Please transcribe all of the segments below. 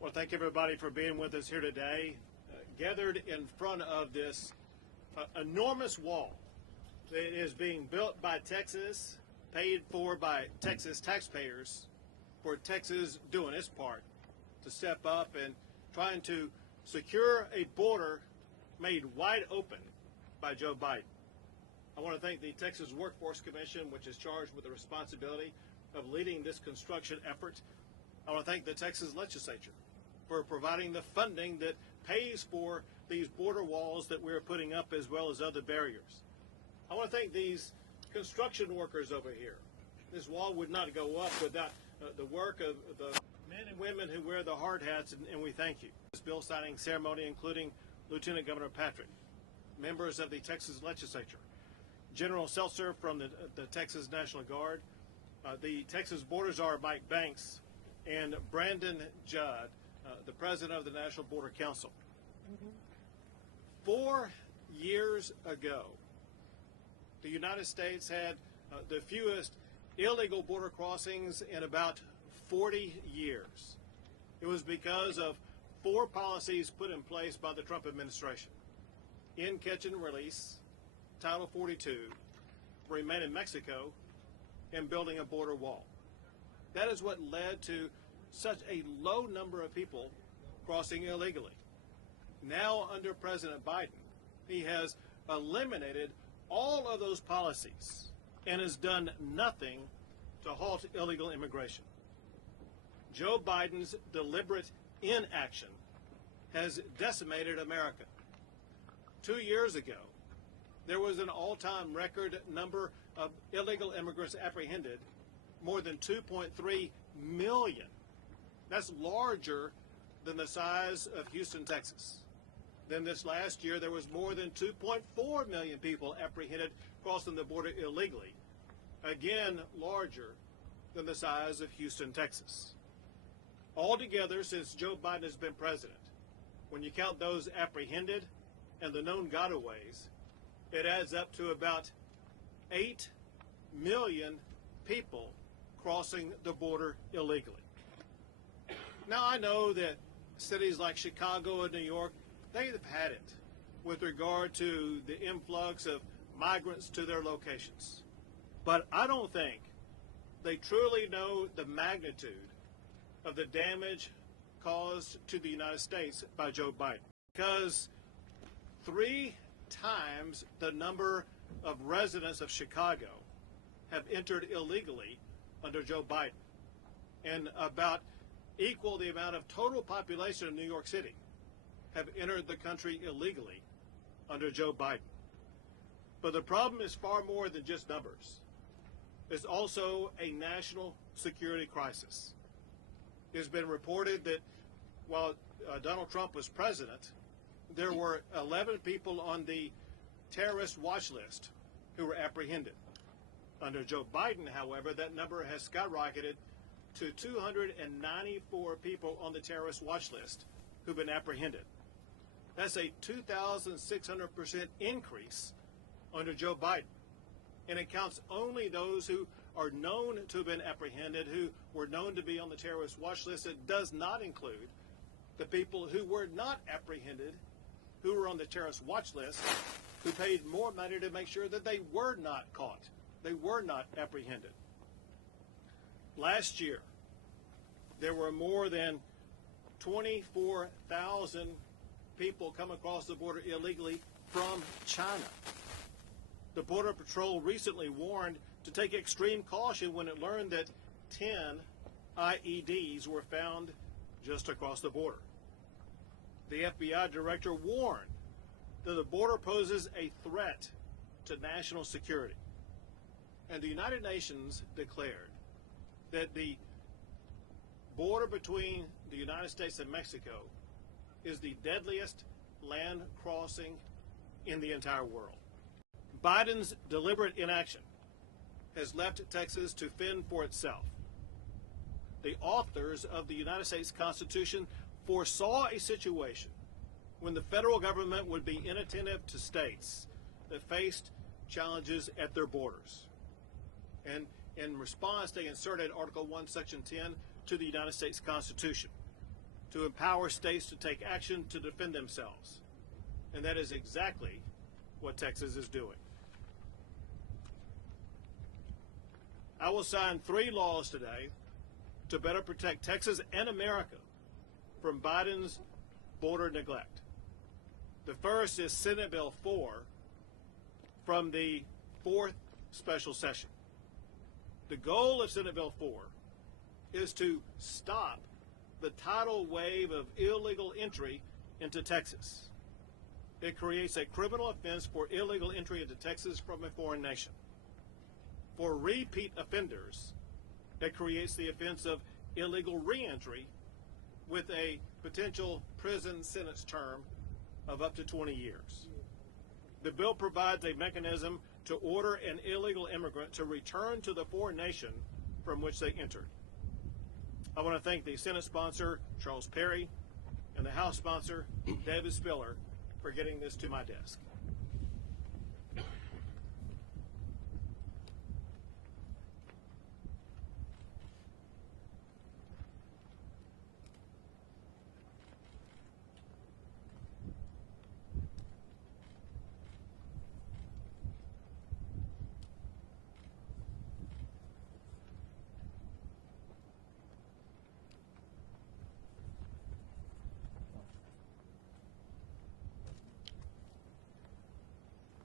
Well, thank everybody for being with us here today, gathered in front of this enormous wall that is being built by Texas, paid for by Texas taxpayers, for Texas doing its part to step up and trying to secure a border made wide open by Joe Biden. I want to thank the Texas Workforce Commission, which is charged with the responsibility of leading this construction effort. I want to thank the Texas legislature for providing the funding that pays for these border walls that we're putting up, as well as other barriers. I want to thank these construction workers over here. This wall would not go up without the work of the men and women who wear the hard hats, and we thank you. This bill signing ceremony, including Lieutenant Governor Patrick, members of the Texas legislature, General Seltzer from the Texas National Guard, the Texas Border Czar Mike Banks, and Brandon Judd, the president of the National Border Council. 4 years ago, the United States had the fewest illegal border crossings in about 40 years. It was because of 4 policies put in place by the Trump administration: in catch and release, Title 42, remain in Mexico, and building a border wall. That is what led to such a low number of people crossing illegally. Now, under President Biden, he has eliminated all of those policies and has done nothing to halt illegal immigration. Joe Biden's deliberate inaction has decimated America. 2 years ago, there was an all-time record number of illegal immigrants apprehended, more than 2.3 million. That's larger than the size of Houston, Texas. Then this last year, there was more than 2.4 million people apprehended crossing the border illegally. Again, larger than the size of Houston, Texas. Altogether, since Joe Biden has been president, when you count those apprehended and the known gotaways, it adds up to about 8 million people crossing the border illegally. Now, I know that cities like Chicago and New York, they've had it with regard to the influx of migrants to their locations. But I don't think they truly know the magnitude of the damage caused to the United States by Joe Biden. Because 3 times the number of residents of Chicago have entered illegally under Joe Biden, and about equal the amount of total population of New York City have entered the country illegally under Joe Biden. But the problem is far more than just numbers. It's also a national security crisis. It's been reported that while Donald Trump was president, there were 11 people on the terrorist watch list who were apprehended. Under Joe Biden, however, that number has skyrocketed to 294 people on the terrorist watch list who've been apprehended. That's a 2,600% increase under Joe Biden. And it counts only those who are known to have been apprehended, who were known to be on the terrorist watch list. It does not include the people who were not apprehended, who were on the terrorist watch list, who paid more money to make sure that they were not caught, they were not apprehended. Last year, there were more than 24,000 people come across the border illegally from China. The Border Patrol recently warned to take extreme caution when it learned that 10 IEDs were found just across the border. The FBI director warned that the border poses a threat to national security. And the United Nations declared that the border between the United States and Mexico is the deadliest land crossing in the entire world. Biden's deliberate inaction has left Texas to fend for itself. The authors of the United States Constitution foresaw a situation when the federal government would be inattentive to states that faced challenges at their borders. And in response, they inserted Article 1, Section 10 to the United States Constitution. to empower states to take action to defend themselves. And that is exactly what Texas is doing. I will sign 3 laws today to better protect Texas and America from Biden's border neglect. The first is Senate Bill 4 from the 4th special session. The goal of Senate Bill 4 is to stop the tidal wave of illegal entry into Texas. It creates a criminal offense for illegal entry into Texas from a foreign nation. For repeat offenders, it creates the offense of illegal reentry with a potential prison sentence term of up to 20 years. The bill provides a mechanism to order an illegal immigrant to return to the foreign nation from which they entered. I want to thank the Senate sponsor, Charles Perry, and the House sponsor, David Spiller, for getting this to my desk.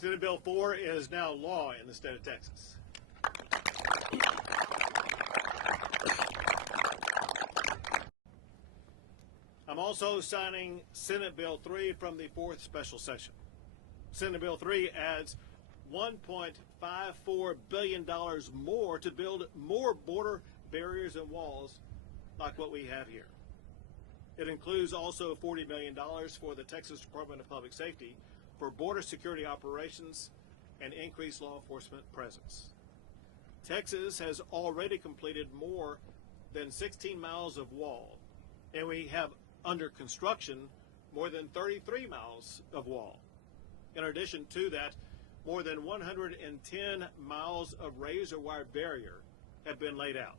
Senate Bill 4 is now law in the state of Texas. I'm also signing Senate Bill 3 from the 4th special session. Senate Bill 3 adds $1.54 billion more to build more border barriers and walls like what we have here. It includes also $40 million for the Texas Department of Public Safety for border security operations and increased law enforcement presence. Texas has already completed more than 16 miles of wall, and we have under construction more than 33 miles of wall. In addition to that, more than 110 miles of razor wire barrier have been laid out.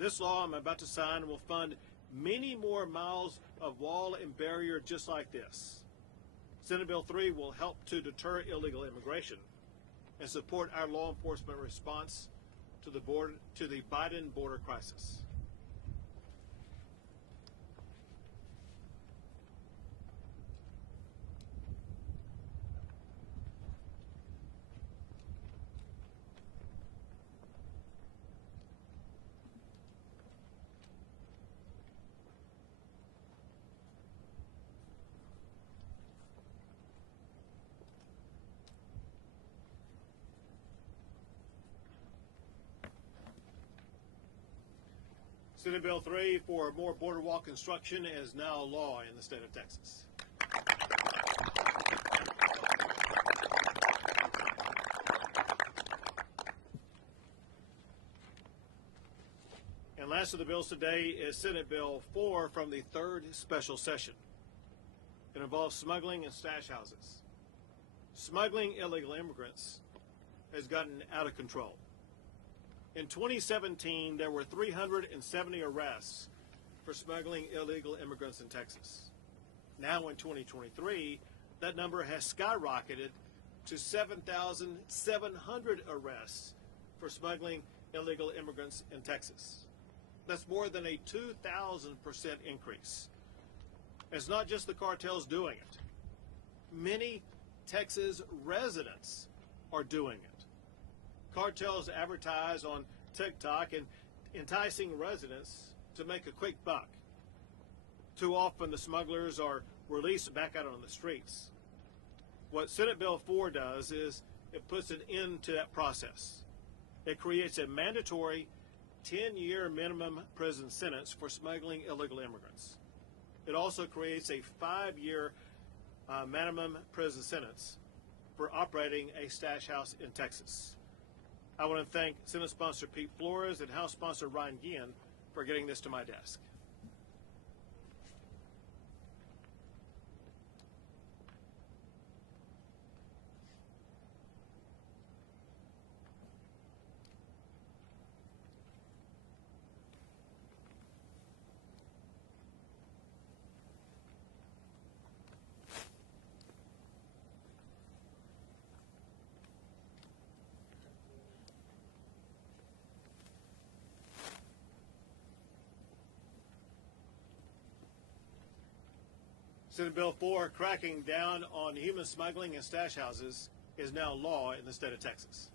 This law I'm about to sign will fund many more miles of wall and barrier just like this. Senate Bill 3 will help to deter illegal immigration and support our law enforcement response to the Biden border crisis. Senate Bill 3 for more border wall construction is now law in the state of Texas. And last of the bills today is Senate Bill 4 from the 3rd special session. It involves smuggling and stash houses. Smuggling illegal immigrants has gotten out of control. In 2017, there were 370 arrests for smuggling illegal immigrants in Texas. Now in 2023, that number has skyrocketed to 7,700 arrests for smuggling illegal immigrants in Texas. That's more than a 2,000% increase. It's not just the cartels doing it. Many Texas residents are doing it. Cartels advertise on TikTok and enticing residents to make a quick buck. Too often the smugglers are released back out on the streets. What Senate Bill 4 does is it puts an end to that process. It creates a mandatory 10-year minimum prison sentence for smuggling illegal immigrants. It also creates a 5-year minimum prison sentence for operating a stash house in Texas. I want to thank Senate sponsor Pete Flores and House sponsor Ryan Guillen for getting this to my desk. Senate Bill 4, cracking down on human smuggling and stash houses, is now law in the state of Texas.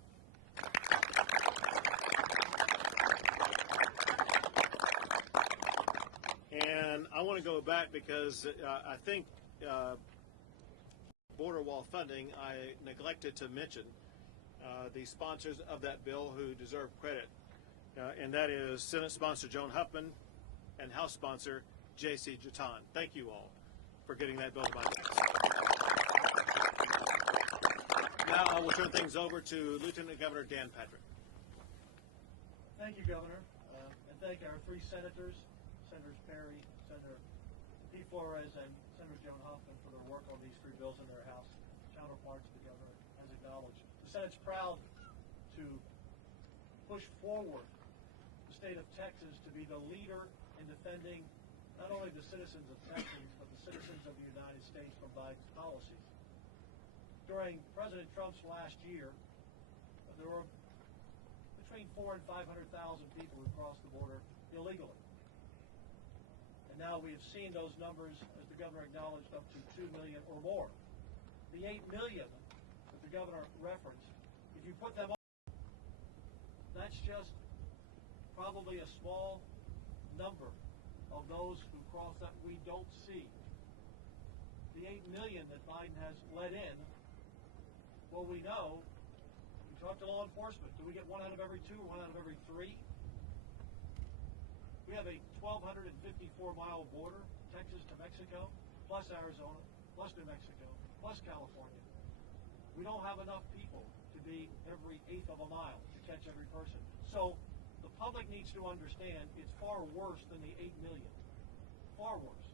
And I want to go back because I think border wall funding, I neglected to mention the sponsors of that bill who deserve credit, and that is Senate sponsor Joan Huffman and House sponsor J.C. Jatan. Thank you all for getting that bill to my desk. Now I will turn things over to Lieutenant Governor Dan Patrick. Thank you, Governor, and thank our three senators, Senators Perry, Senator P. Flores, and Senator Joan Huffman for their work on these three bills in their House counterparts. The Governor has acknowledged. The Senate's proud to push forward the state of Texas to be the leader in defending not only the citizens of Texas, but the citizens of the United States from Biden's policies. During President Trump's last year, there were between 400,000 and 500,000 people who crossed the border illegally. And now we have seen those numbers, as the governor acknowledged, up to 2 million or more. The 8 million that the governor referenced, if you put them all, that's just probably a small number of those who cross that we don't see. The 8 million that Biden has let in, well, we know, we talk to law enforcement, do we get 1 out of every 2 or 1 out of every 3? We have a 1,254-mile border, Texas to Mexico, plus Arizona, plus New Mexico, plus California. We don't have enough people to be every eighth of a mile to catch every person. So the public needs to understand it's far worse than the 8 million. Far worse.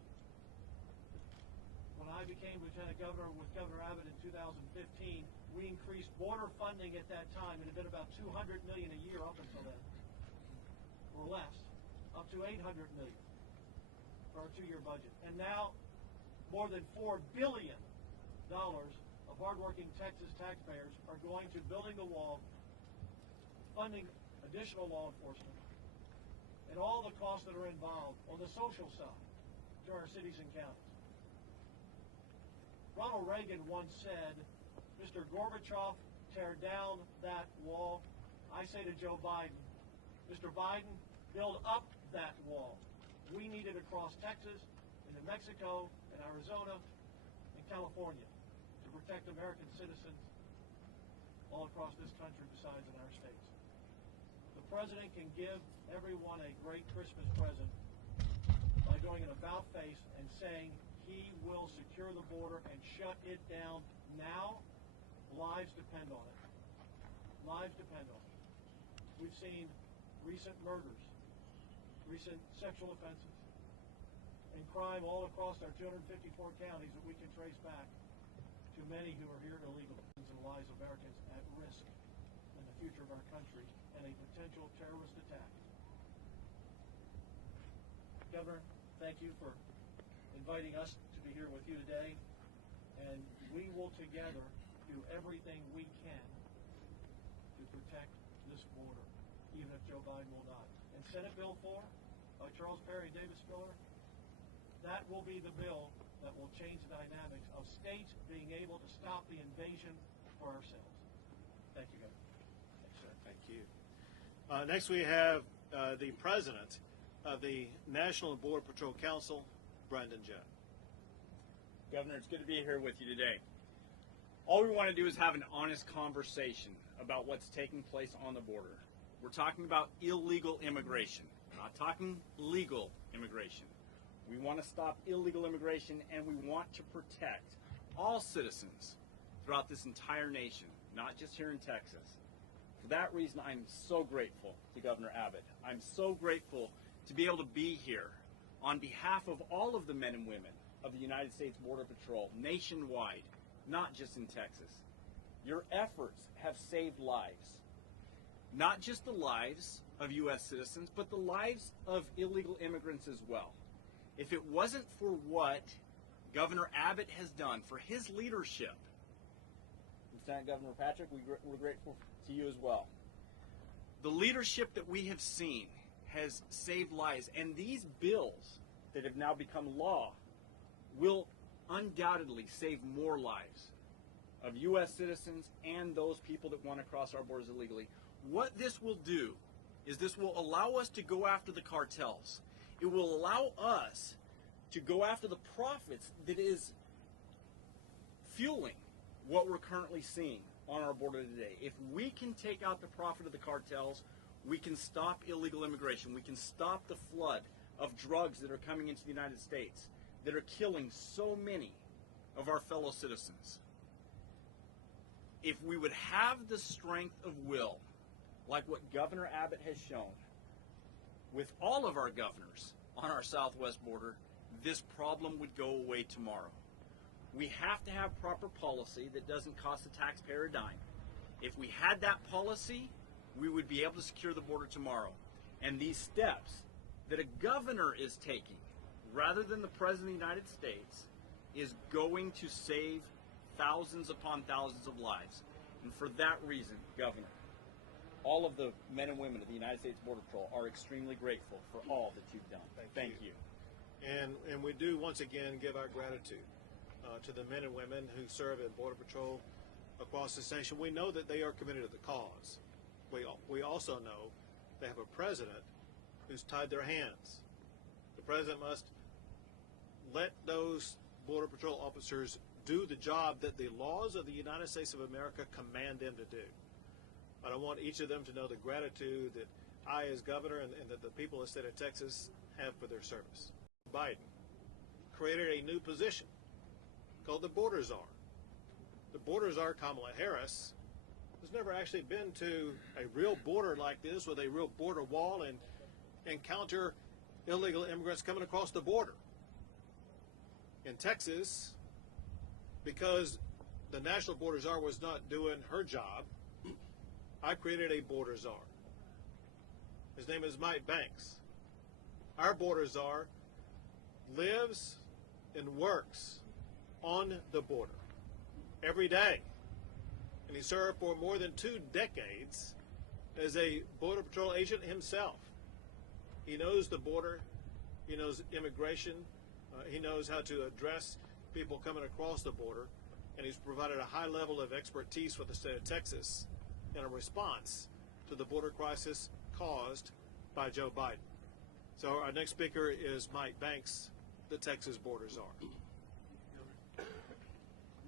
When I became Lieutenant Governor with Governor Abbott in 2015, we increased border funding at that time. It had been about $200 million a year up until then, or less, up to $800 million for our 2-year budget. And now, more than $4 billion of hardworking Texas taxpayers are going to building the wall, funding additional law enforcement, and all the costs that are involved on the social side to our cities and counties. Ronald Reagan once said, Mr. Gorbachev, tear down that wall. I say to Joe Biden, Mr. Biden, build up that wall. We need it across Texas, in New Mexico, in Arizona, and California to protect American citizens all across this country besides in our states. The president can give everyone a great Christmas present by doing an about face and saying he will secure the border and shut it down now. Lives depend on it. Lives depend on it. We've seen recent murders, recent sexual offenses, and crime all across our 254 counties that we can trace back to many who are here illegally, and the lives of Americans at risk in the future of our country and a potential terrorist attack. Governor, thank you for inviting us to be here with you today, and we will together do everything we can to protect this border, even if Joe Biden will not. And Senate Bill 4 by Charles Perry and David Spiller, that will be the bill that will change the dynamics of states being able to stop the invasion for ourselves. Thank you, Governor. Thanks, sir. Thank you. Next we have the president of the National Border Patrol Council, Brendan Judd. Governor, it's good to be here with you today. All we want to do is have an honest conversation about what's taking place on the border. We're talking about illegal immigration. We're not talking legal immigration. We want to stop illegal immigration, and we want to protect all citizens throughout this entire nation, not just here in Texas. For that reason, I'm so grateful to Governor Abbott. I'm so grateful to be able to be here on behalf of all of the men and women of the United States Border Patrol nationwide, not just in Texas. Your efforts have saved lives. Not just the lives of U.S. citizens, but the lives of illegal immigrants as well. If it wasn't for what Governor Abbott has done, for his leadership, Lieutenant Governor Patrick, we're grateful to you as well. The leadership that we have seen has saved lives, and these bills that have now become law will undoubtedly save more lives of U.S. citizens and those people that want to cross our borders illegally. What this will do is this will allow us to go after the cartels. It will allow us to go after the profits that is fueling what we're currently seeing on our border today. If we can take out the profit of the cartels, we can stop illegal immigration. We can stop the flood of drugs that are coming into the United States that are killing so many of our fellow citizens. If we would have the strength of will, like what Governor Abbott has shown, with all of our governors on our southwest border, this problem would go away tomorrow. We have to have proper policy that doesn't cost the taxpayer a dime. If we had that policy, we would be able to secure the border tomorrow. And these steps that a governor is taking, rather than the President of the United States, is going to save thousands upon thousands of lives. And for that reason, Governor, all of the men and women of the United States Border Patrol are extremely grateful for all that you've done. Thank you. And we do once again give our gratitude to the men and women who serve in Border Patrol across the nation. We know that they are committed to the cause. We also know they have a president who's tied their hands. The president must let those Border Patrol officers do the job that the laws of the United States of America command them to do. But I want each of them to know the gratitude that I, as governor, and that the people of the state of Texas have for their service. Biden created a new position called the Border Czar. The Border Czar, Kamala Harris, has never actually been to a real border like this with a real border wall and encounter illegal immigrants coming across the border. In Texas, because the National Border Czar was not doing her job, I created a Border Czar. His name is Mike Banks. Our Border Czar lives and works on the border every day. And he served for more than 2 decades as a Border Patrol agent himself. He knows the border, he knows immigration, he knows how to address people coming across the border, and he's provided a high level of expertise with the state of Texas in a response to the border crisis caused by Joe Biden. So our next speaker is Mike Banks, the Texas Border Czar. In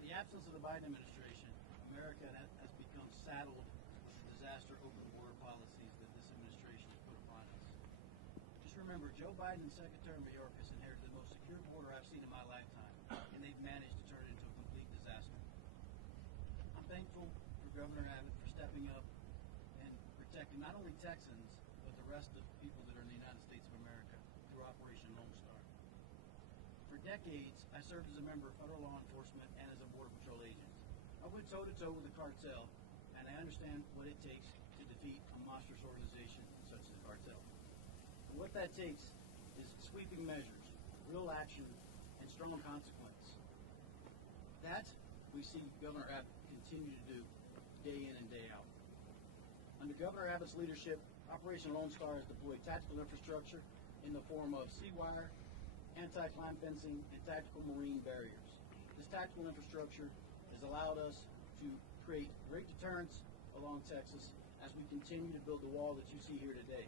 the absence of the Biden administration, America has become saddled with the disaster open border policies that this administration has put upon us. Just remember, Joe Biden and Secretary Mayorkas inherited the most secure border I've seen in my lifetime, and they've managed to turn it into a complete disaster. I'm thankful for Governor Abbott for stepping up and protecting not only Texans, but the rest of people that are in the United States of America through Operation Lone Star. For decades, I served as a member of federal law enforcement and as a Border Patrol agent. I went toe-to-toe with the cartel, and I understand what it takes to defeat a monstrous organization such as the cartel. And what that takes is sweeping measures, real action, and strong consequence. That we see Governor Abbott continue to do day in and day out. Under Governor Abbott's leadership, Operation Lone Star has deployed tactical infrastructure in the form of sea wire, anti-climb fencing, and tactical marine barriers. This tactical infrastructure has allowed us to create great deterrence along Texas as we continue to build the wall that you see here today.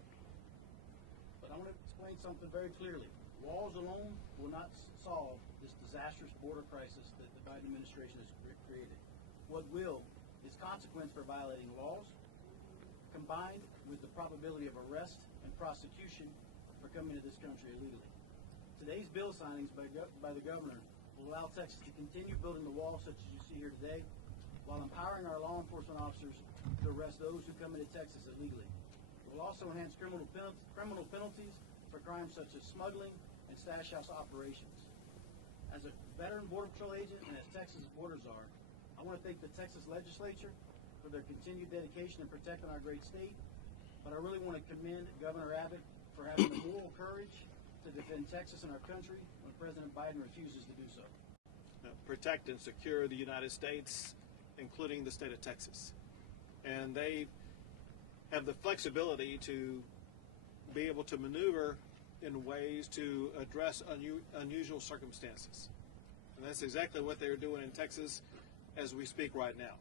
But I want to explain something very clearly. Walls alone will not solve this disastrous border crisis that the Biden administration has created. What will is consequence for violating laws, combined with the probability of arrest and prosecution for coming to this country illegally. Today's bill signings by the governor will allow Texas to continue building the wall such as you see here today, while empowering our law enforcement officers to arrest those who come into Texas illegally. It will also enhance criminal penalties for crimes such as smuggling and stash house operations. As a veteran Border Patrol agent and as Texas Border Czar, I want to thank the Texas legislature for their continued dedication in protecting our great state, but I really want to commend Governor Abbott for having the moral courage to defend Texas and our country when President Biden refuses to do so. Protect and secure the United States, including the state of Texas. And they have the flexibility to be able to maneuver in ways to address unusual circumstances. And that's exactly what they're doing in Texas as we speak right now.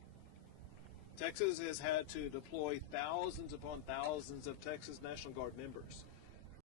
Texas has had to deploy thousands upon thousands of Texas National Guard members